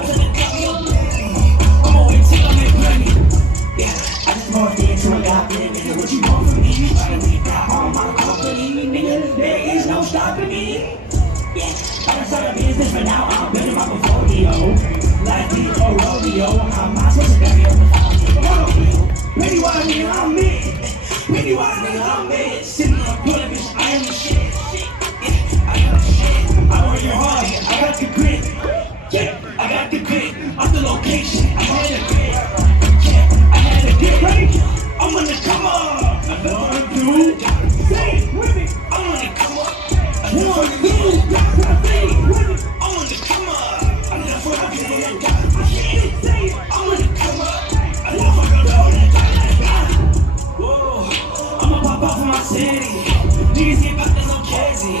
gonna cut me up belly. I'ma wait till I make plenty. Yeah, I just want to into a goblin. Nigga, what you want from me? Trying to leave down all my company. Nigga, there is no stopping me. Yeah, I done started a business, but now I'm building my portfolio. Like the rodeo, I'm not supposed to carry up the phone. Pennywise, nigga, I'm me. Pennywise, nigga, I'm me. Sitting on a bullet, bitch, I am the shit. Yeah, I am the shit. I work your hard, I got the grit. Yeah, I got the grit. Off the location, I had the grit. Yeah, I had to get ready. I'm gonna come up. I love you. Say it with me. I'm gonna come up. I love you. I'm gonna come up. I love what I can. Say it. I'm gonna come up. I love what I know. Whoa, I'ma pop out for my city. Niggas get back, that's so crazy.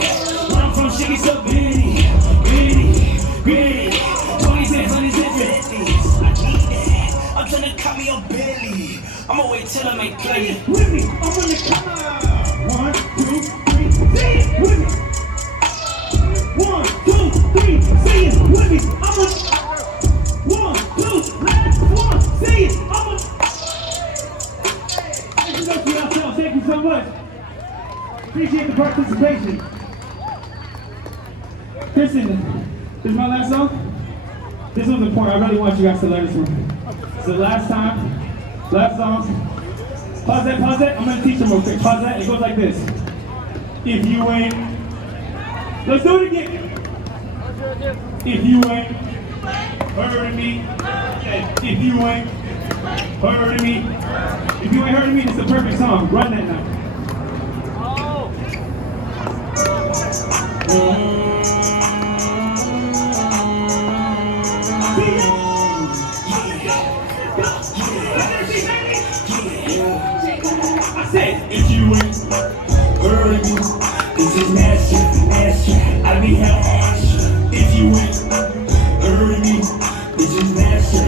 Where I'm from, shit is so gritty. Gritty. 20s and 50s. I need that. I'm trying to cut me up belly. I'ma wait till I make plenty. With me, I'm gonna come up. 1, 2, 3, say it with me. 1, 2, 3, say it with me. I'm gonna 1, 2, last one, say it. I'm gonna thank you so much. Appreciate the participation. Kristen, this is my last song. This one's important. I really want you guys to learn this one. It's the last songs. Pause that. I'm gonna teach them real quick. Pause that. It goes like this. If you ain't, let's do it again. If you ain't heard of me, if you ain't heard of me, if you ain't heard of me, it's the perfect song. Run that now. I said, if you ain't heard of me, this is nasty. I be hella ass. If you ain't heard of me, this is nasty.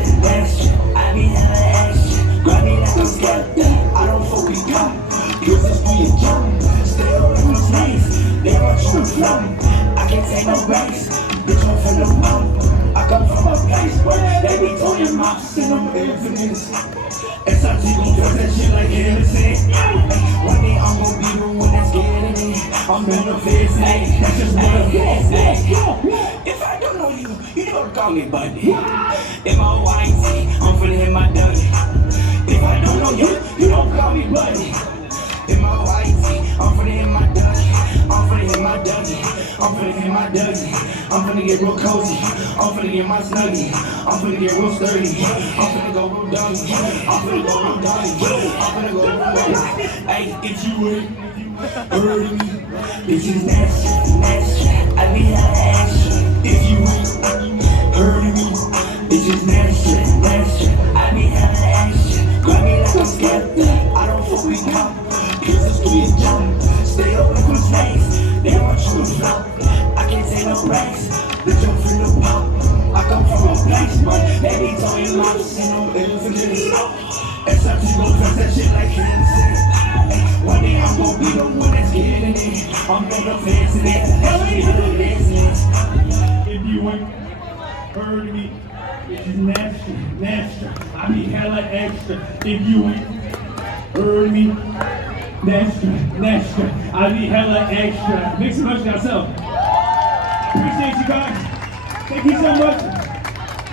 I be hella ass. Grab me like I'm scared. I don't fuck with you. Cause it's me and Chung. Stay away from snakes. They want you to float. I can't take no breaks. Bitch, I'm from the mountain. I come from a place where they be throwing mops and them infinite. SRT gon' dress that shit like innocent. One day I'm gon' be the one that's getting it. I'm in the face, that's just what it is. If I don't know you, you don't call me buddy. In my white tee, I'm finna hit my dungeon. If I don't know you, you don't call me buddy. In my white tee, I'm finna hit my dungeon. I'm finna get real cozy. I'm finna get my snuggie. I'm finna get real sturdy. I'm finna go real dummy. Hey, if you ain't heard of me, this is nasty. I be hella action. If you ain't heard of me, this is nasty. I be hella action. Grab me like I'm scared. I don't fuck with cop. Cause it's free and jump. Stay away from snakes. They want you to flop. I can't take no breaks. Bitch, I'm free to pop. I come from a place, but they be throwing mops and no infinite. SRT gon' dress that shit like Hennessy. One day I'm gon' be the one that's getting it. I'm gonna fancy that. If you ain't heard of me, this is nasty. I be hella extra. If you ain't heard of me, nasty. I be hella extra. Make some noise yourself. Appreciate you guys. Thank you so much.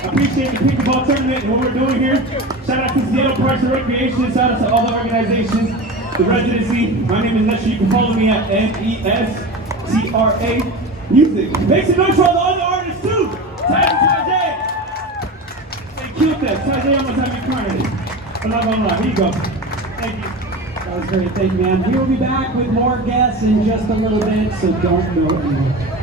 I appreciate the Pickleball tournament and what we're doing here. Shout out to Seattle Parks and Recreation. Shout out to all the organizations, the residency. My name is Nestra. You can follow me at NESTRA Music. Make some noise for all the other artists too. Ty. They killed that. Ty, I'm gonna have you crying. I'm not gonna lie. Here you go. Thank you. That was great. Thank you, man. We will be back with more guests in just a little bit, so don't go anywhere.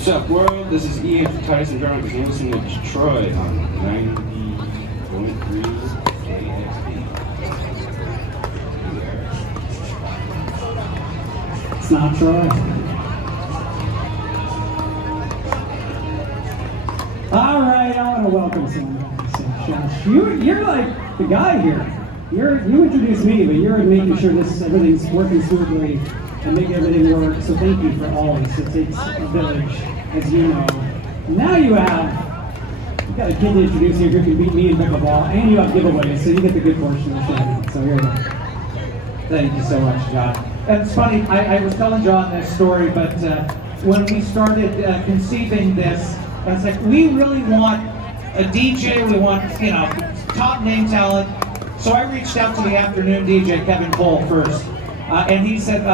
What's up, world? This is Ian from Tyson Drunk. You're listening to Detroit on 90.3 KXP. It's not Troy. All right, I want to welcome someone back to Josh. You're like the guy here. You introduced me, but you're making sure everything's working smoothly and make everything work. So thank you for all this. It takes a village, as you know. Now you've got a kid to introduce here who can beat me in pickleball, and you have giveaways, so you get the good portion of the show. So here we go. Thank you so much, John. And it's funny, I was telling John this story, but when we started conceiving this, I was like, we really want a DJ, we want, top name talent. So I reached out to the afternoon DJ, Kevin Cole, first. And he said,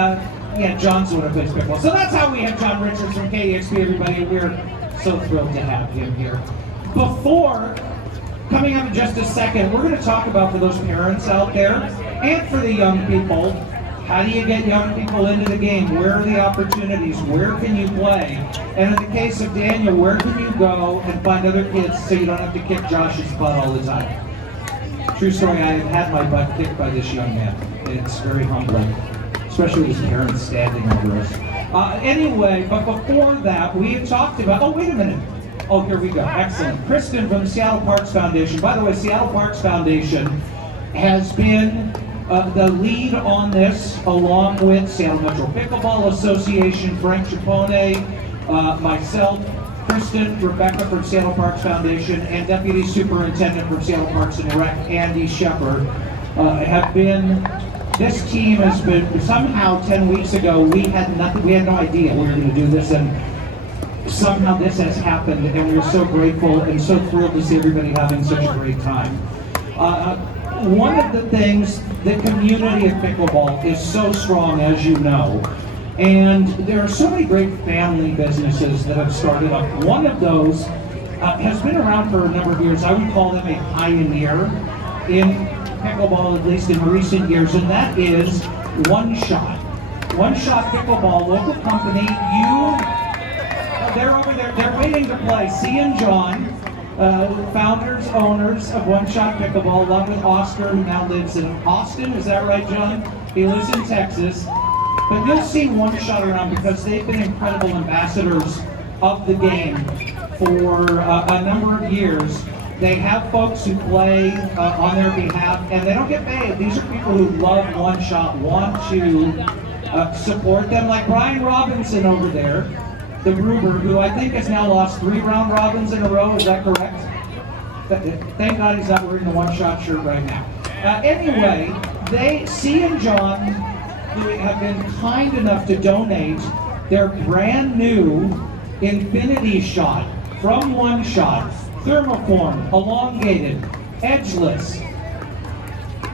John's the one who plays pickleball. So that's how we have John Richards from KEXP, everybody. We're so thrilled to have him here. Before, coming up in just a second, we're going to talk about for those parents out there and for the young people, how do you get young people into the game? Where are the opportunities? Where can you play? And in the case of Daniel, where can you go and find other kids so you don't have to kick Josh's butt all the time? True story, I have had my butt kicked by this young man. It's very humbling, especially his parents standing over us. Anyway, but before that, we had talked about, oh, wait a minute. Oh, here we go, excellent. Kristen from the Seattle Parks Foundation. By the way, Seattle Parks Foundation has been the lead on this, along with Seattle Metro Pickleball Association, Frank Chapone, myself, Kristen, Rebecca from Seattle Parks Foundation, and Deputy Superintendent from Seattle Parks and Rec, Andy Shepard, have been. This team has been, somehow 10 weeks ago, we had no idea we were going to do this, and somehow this has happened, and we're so grateful and so thrilled to see everybody having such a great time. One of the things, the community of pickleball is so strong, as you know, and there are so many great family businesses that have started up. One of those has been around for a number of years. I would call them a pioneer in pickleball, at least in recent years, and that is One Shot. One Shot Pickleball, local company. They're over there, they're waiting to play. C and John, founders, owners of One Shot Pickleball, along with Oscar, who now lives in Austin. Is that right, John? He lives in Texas. But you'll see One Shot around because they've been incredible ambassadors of the game for a number of years. They have folks who play on their behalf, and they don't get paid. These are people who love One Shot, want to support them, like Brian Robinson over there, the Gruber, who I think has now lost 3 round robins in a row. Is that correct? Thank God he's not wearing the One Shot shirt right now. Anyway, C and John, who have been kind enough to donate their brand new Infinity Shot from One Shot, thermoform, elongated, edgeless.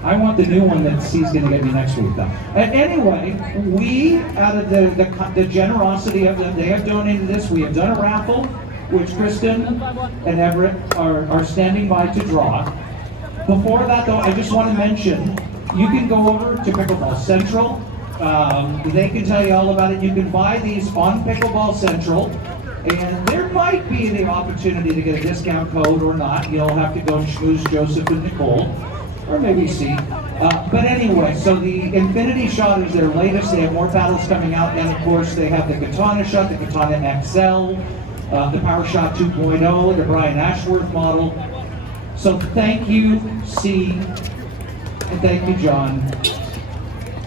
I want the new one that C's going to get me next week, though. And anyway, we, out of the generosity of them, they have donated this. We have done a raffle, which Kristen and Everett are standing by to draw. Before that, though, I just want to mention, you can go over to Pickleball Central. They can tell you all about it. You can buy these on Pickleball Central. And there might be the opportunity to get a discount code or not. You'll have to go and schmooze Joseph and Nicole, or maybe C. But anyway, so the Infinity Shot is their latest. They have more paddles coming out, and of course they have the Katana Shot, the Katana XL, the Power Shot 2.0, the Brian Ashworth model. So thank you, C, and thank you, John.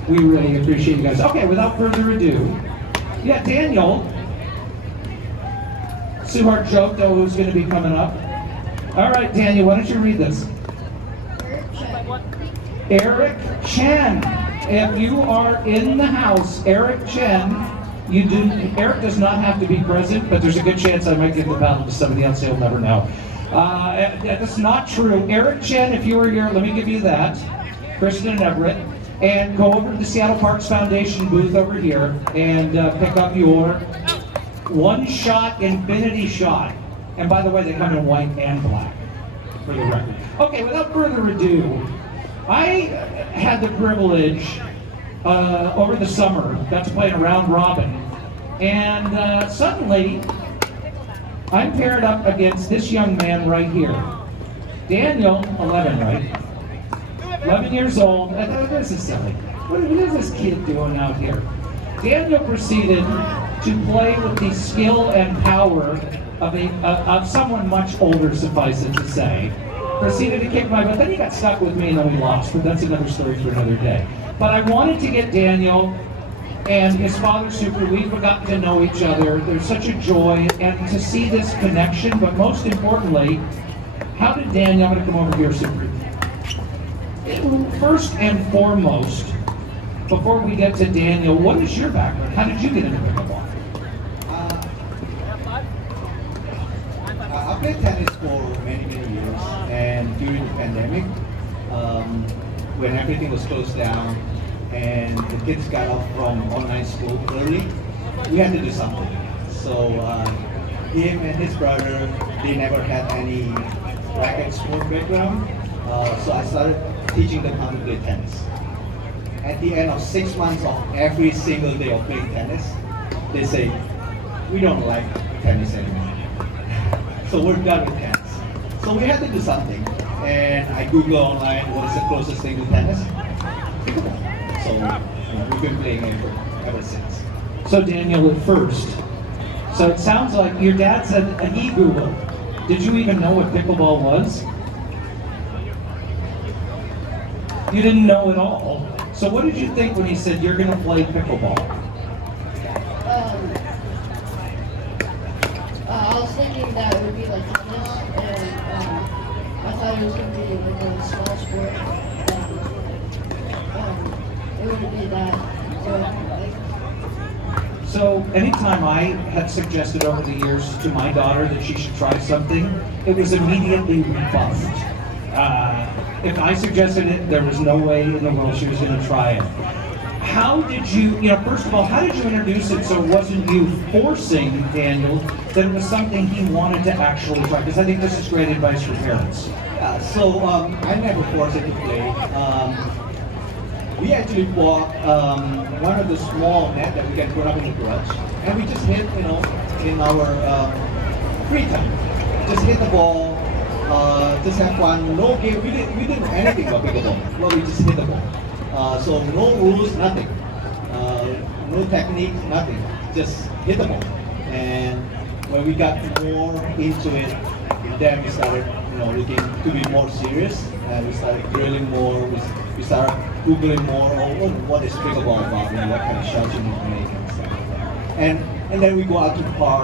We really appreciate you guys. Okay, without further ado, yeah, Daniel. Suhart joked, though, who's going to be coming up. All right, Daniel, why don't you read this? Eric Chen. If you are in the house, Eric Chen, Eric does not have to be present, but there's a good chance I might give the paddle to somebody else, he'll never know. That's not true. Eric Chen, if you were here, let me give you that. Kristen and Everett. And go over to the Seattle Parks Foundation booth over here and pick up your One Shot Infinity Shot. And by the way, they come in white and black, for the record. Okay, without further ado, I had the privilege over the summer, got to play in a round robin, and suddenly I'm paired up against this young man right here. Daniel, 11, right? 11 years old. This is silly. What is this kid doing out here? Daniel proceeded to play with the skill and power of someone much older, suffice it to say. Proceeded to kick my butt. Then he got stuck with me and then we lost, but that's another story for another day. But I wanted to get Daniel and his father Super. We've gotten to know each other. There's such a joy and to see this connection, but most importantly, how did Daniel, I'm going to come over here, Super. First and foremost, before we get to Daniel, what is your background? How did you get into pickleball? I played tennis for many years, and during the pandemic, when everything was closed down and the kids got off from online school early, we had to do something. So him and his brother, they never had any racket sport background, so I started teaching them how to play tennis. At the end of 6 months of every single day of playing tennis, they say, we don't like tennis anymore. So we're done with tennis. So we had to do something. And I Googled online what is the closest thing to tennis? Pickleball. So we've been playing it ever since. So Daniel, at first, so it sounds like your dad said an e-Google. Did you even know what pickleball was? You didn't know at all. So what did you think when he said you're going to play pickleball? I was thinking that it would be like tennis, and I thought it was going to be like a small sport. It wouldn't be that good. So anytime I had suggested over the years to my daughter that she should try something, it was immediately rebuffed. If I suggested it, there was no way in the world she was going to try it. How did you, first of all, how did you introduce it so it wasn't you forcing Daniel, that it was something he wanted to actually try? Because I think this is great advice for parents. Yeah, so I never forced it to play. We actually bought one of the small net that we can put up in the garage, and we just hit, in our free time. Just hit the ball, just have fun. No game. We didn't know anything about pickleball. Well, we just hit the ball. So no rules, nothing. No technique, nothing. Just hit the ball. And when we got more into it, then we started, looking to be more serious. And we started drilling more. We started googling more. What is pickleball about? What kind of shots you need to make and stuff. And then we go out to the park.